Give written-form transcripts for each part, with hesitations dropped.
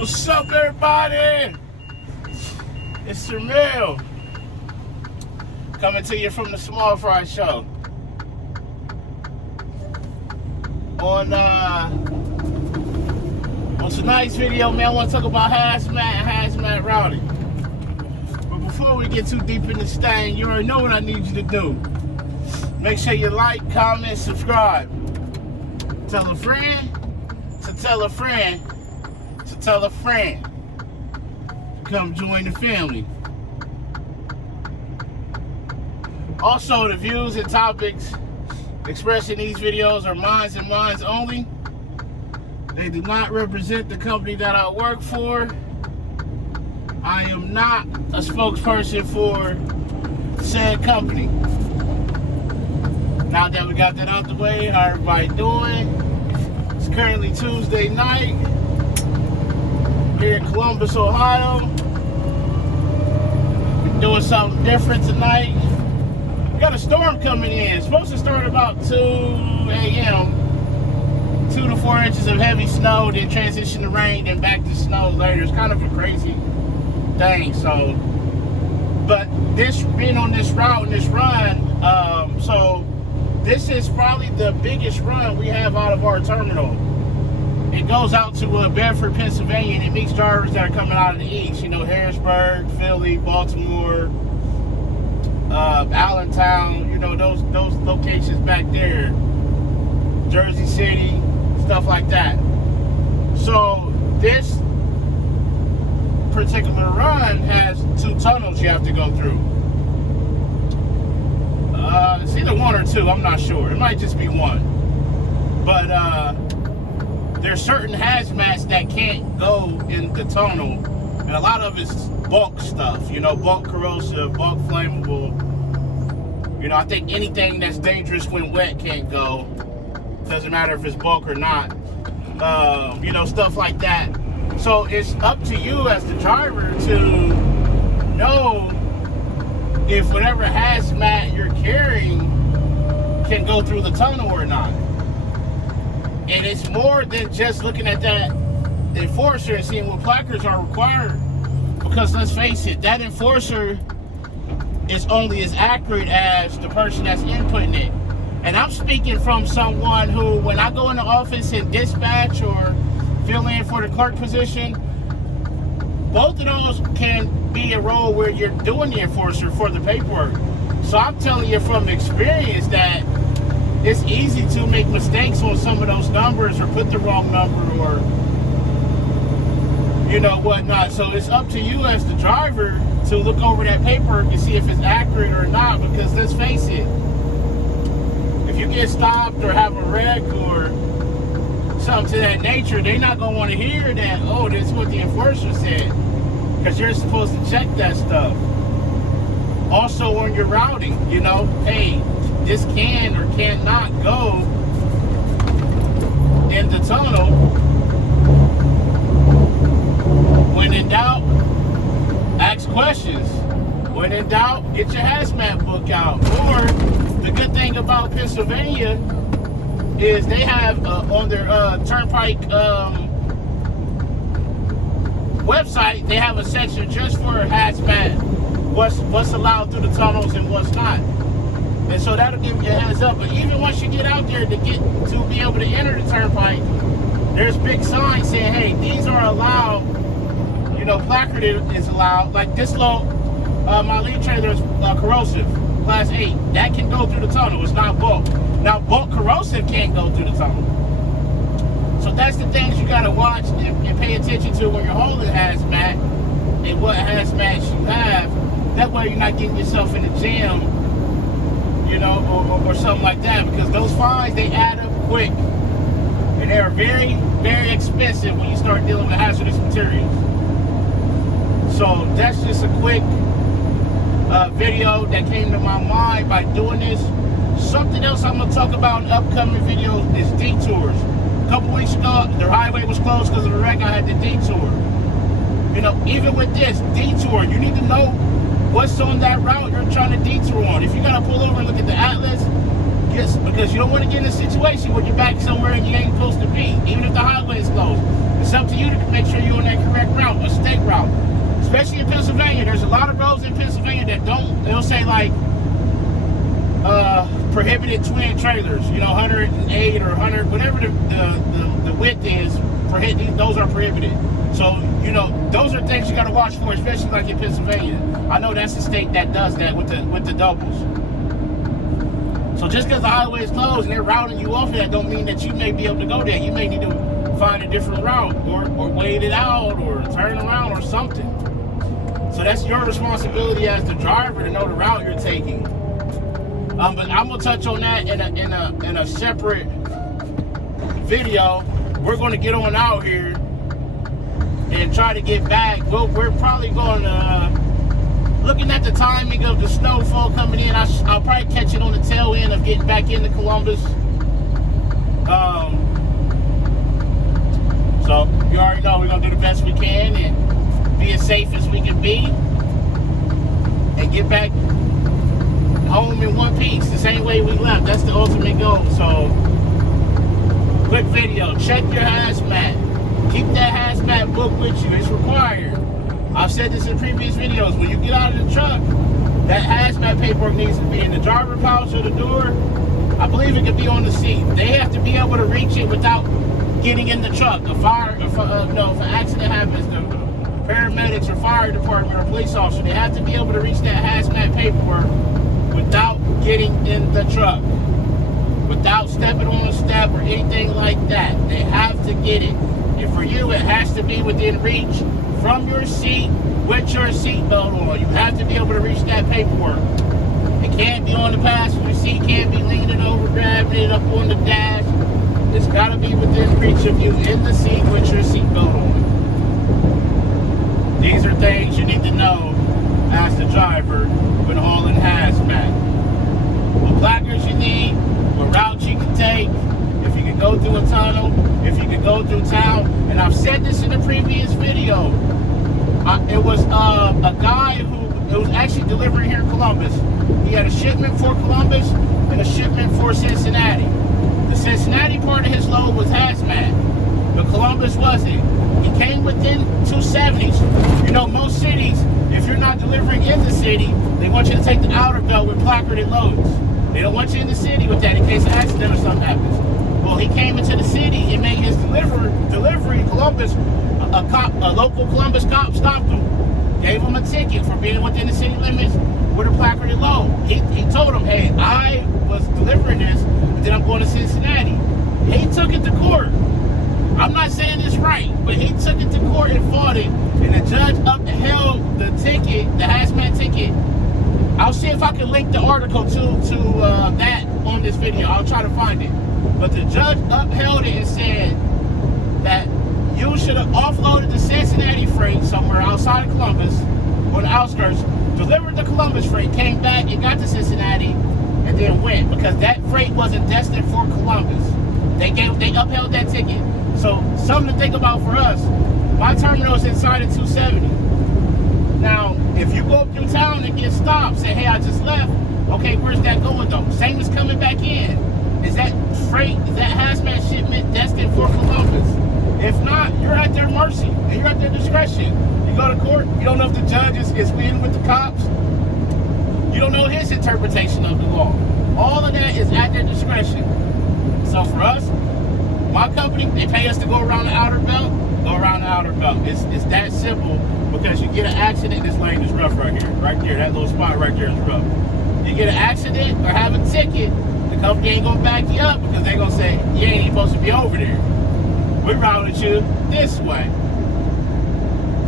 What's up, everybody? It's Jamil coming to you from the Small Fry Show. On tonight's video, man, I want to talk about hazmat and hazmat routing. But before we get too deep in this thing, you already know what I need you to do. Make sure you like, comment, subscribe. Tell a friend to tell a friend to tell a friend. Come join the family. Also, the views and topics expressed in these videos are mine and mine only. They do not represent the company that I work for. I am not a spokesperson for said company. Now that we got that out the way, how everybody doing? It's currently Tuesday night here in Columbus, Ohio. We're doing something different tonight. We got a storm coming in. It's supposed to start about 2 a.m. 2 to 4 inches of heavy snow, then transition to rain, then back to snow later. It's kind of a crazy thing. So, but this being on this route and this run, so this is probably the biggest run we have out of our terminal. It goes out to Bedford, Pennsylvania, and it meets drivers that are coming out of the east. You know, Harrisburg, Philly, Baltimore, Allentown. You know, those locations back there. Jersey City, stuff like that. So this particular run has 2 tunnels you have to go through. It's either 1 or 2, I'm not sure. It might just be 1. But there's certain hazmats that can't go in the tunnel, and a lot of it's bulk stuff, you know, bulk corrosive, bulk flammable. You know, I think anything that's dangerous when wet can't go. Doesn't matter if it's bulk or not. You know, stuff like that. So it's up to you as the driver to know if whatever hazmat you're carrying can go through the tunnel or not. And it's more than just looking at that enforcer and seeing what placards are required. Because let's face it, that enforcer is only as accurate as the person that's inputting it. And I'm speaking from someone who, when I go in the office and dispatch or fill in for the clerk position, both of those can be a role where you're doing the enforcer for the paperwork. So I'm telling you from experience that it's easy to make mistakes on some of those numbers or put the wrong number or, you know, whatnot. So it's up to you as the driver to look over that paperwork and see if it's accurate or not, because let's face it, if you get stopped or have a wreck or something to that nature, they're not going to want to hear that, oh, this is what the enforcer said, because you're supposed to check that stuff. Also on your routing, you know, hey, this can or cannot go in the tunnel. When in doubt, ask questions. When in doubt, get your hazmat book out. Or the good thing about Pennsylvania is they have on their turnpike website, they have a section just for hazmat. What's allowed through the tunnels and what's not. And so that'll give you a heads up. But even once you get out there to be able to enter the turnpike, there's big signs saying, hey, these are allowed. You know, placard is allowed. Like this low, my lead trailer is corrosive, class 8. That can go through the tunnel. It's not bulk. Now, bulk corrosive can't go through the tunnel. So that's the things you got to watch and pay attention to when you're holding hazmat and what hazmat you have. That way you're not getting yourself in a jam, you know, or something like that, because those fines, they add up quick. And they are very, very expensive when you start dealing with hazardous materials. So that's just a quick video that came to my mind by doing this. Something else I'm going to talk about in upcoming videos is detours. A couple weeks ago, the highway was closed because of the wreck. I had the detour. You know, even with this detour, you need to know what's on that route you're trying to detour on. If you got to pull over and look at the atlas, because you don't want to get in a situation where you're back somewhere and you ain't supposed to be, even if the highway is closed. It's up to you to make sure you're on that correct route, a state route. Especially in Pennsylvania, there's a lot of roads in Pennsylvania that they'll say like prohibited twin trailers, 108 or 100, whatever the width is, those are prohibited. So, those are things you got to watch for, especially like in Pennsylvania. I know that's the state that does that with the doubles. So just because the highway is closed and they're routing you off of that don't mean that you may be able to go there. You may need to find a different route or wait it out or turn around or something. So that's your responsibility as the driver to know the route you're taking. But I'm gonna touch on that in a separate video. We're gonna get on out here and try to get back. We're probably going to, looking at the timing of the snowfall coming in, I'll probably catch it on the tail end of getting back into Columbus. So you already know we're gonna do the best we can and be as safe as we can be and get back home in one piece, the same way we left. That's the ultimate goal. So, quick video. Check your hazmat. Keep that hazmat book with you. It's required. I've said this in previous videos. When you get out of the truck, that hazmat paperwork needs to be in the driver pouch or the door. I believe it could be on the seat. They have to be able to reach it without getting in the truck. If an accident happens, the paramedics or fire department or police officer, they have to be able to reach that hazmat paperwork without getting in the truck, without stepping on a step or anything like that. They have to get it. And for you, it has to be within reach from your seat with your seatbelt on. You have to be able to reach that paperwork. It can't be on the passenger seat, can't be leaning over, grabbing it up on the dash. It's got to be within reach of you in the seat with your seatbelt on. These are things you need to know as the driver when hauling hazmat. What placards you need, what route you can take, if you can go through a tunnel, if you can go through town. And I've said this in a previous video. It was a guy who was actually delivering here in Columbus. He had a shipment for Columbus and a shipment for Cincinnati. The Cincinnati part of his load was hazmat, but Columbus wasn't. He came within 270s. Most cities, if you're not delivering in the city, they want you to take the outer belt with placarded loads. They don't want you in the city with that in case an accident or something happens. Well, he came into the city and made his delivery in Columbus. A local Columbus cop stopped him, gave him a ticket for being within the city limits with a placarded load. He told him, hey, I was delivering this, but then I'm going to Cincinnati. He took it to court. I'm not saying this right, but he took it to court and fought it, and the judge upheld the ticket, the hazmat ticket. I'll see if I can link the article to that on this video. I'll try to find it. But the judge upheld it and said that you should have offloaded the Cincinnati freight somewhere outside of Columbus, on the outskirts, delivered the Columbus freight, came back and got to Cincinnati, and then went, because that freight wasn't destined for Columbus. They upheld that ticket. So something to think about for us. My terminal is inside of 270. Now, if you go up through town and get stopped, say, hey, I just left. Okay, where's that going though? Same as coming back in. Is that freight, is that hazmat shipment destined for Columbus? If not, you're at their mercy and you're at their discretion. You go to court, you don't know if the judge is in with the cops. You don't know his interpretation of the law. All of that is at their discretion. So for us, my company, they pay us to go around the outer belt, go around the outer belt. It's that simple, because you get an accident, this lane is rough right here. Right there, that little spot right there is rough. You get an accident or have a ticket, the company ain't gonna back you up, because they gonna say, you ain't even supposed to be over there. We routed you this way.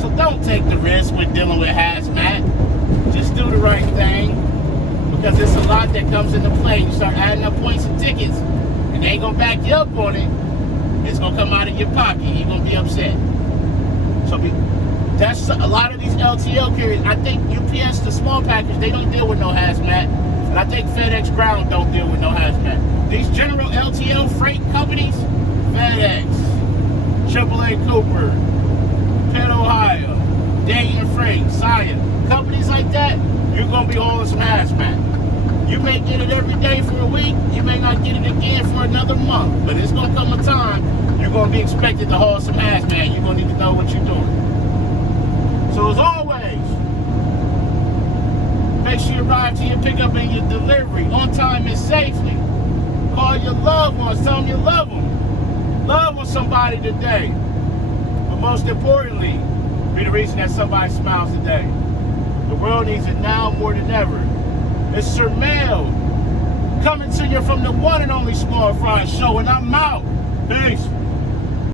So don't take the risk with dealing with hazmat. Just do the right thing, because it's a lot that comes into play. You start adding up points and tickets, and they ain't gonna back you up on it. It's gonna come out of your pocket. You're gonna be upset. So that's a lot of these LTL carriers. I think UPS, the small package, they don't deal with no hazmat. And I think FedEx Ground don't deal with no hazmat. These general LTL freight companies, FedEx, AAA Cooper, Pitt, Ohio, Dayton Freight, Saia, companies like that, you're gonna be hauling some hazmat. You may get it every day for a week. You may not get it again for another month. But it's going to come a time you're going to be expected to haul some hazmat. You're going to need to know what you're doing. So as always, make sure you arrive to your pickup and your delivery on time and safely. Call your loved ones. Tell them you love them. Love on somebody today. But most importantly, be the reason that somebody smiles today. The world needs it now more than ever. It's Sir Mail coming to you from the one and only Small Fry Show, and I'm out. Peace.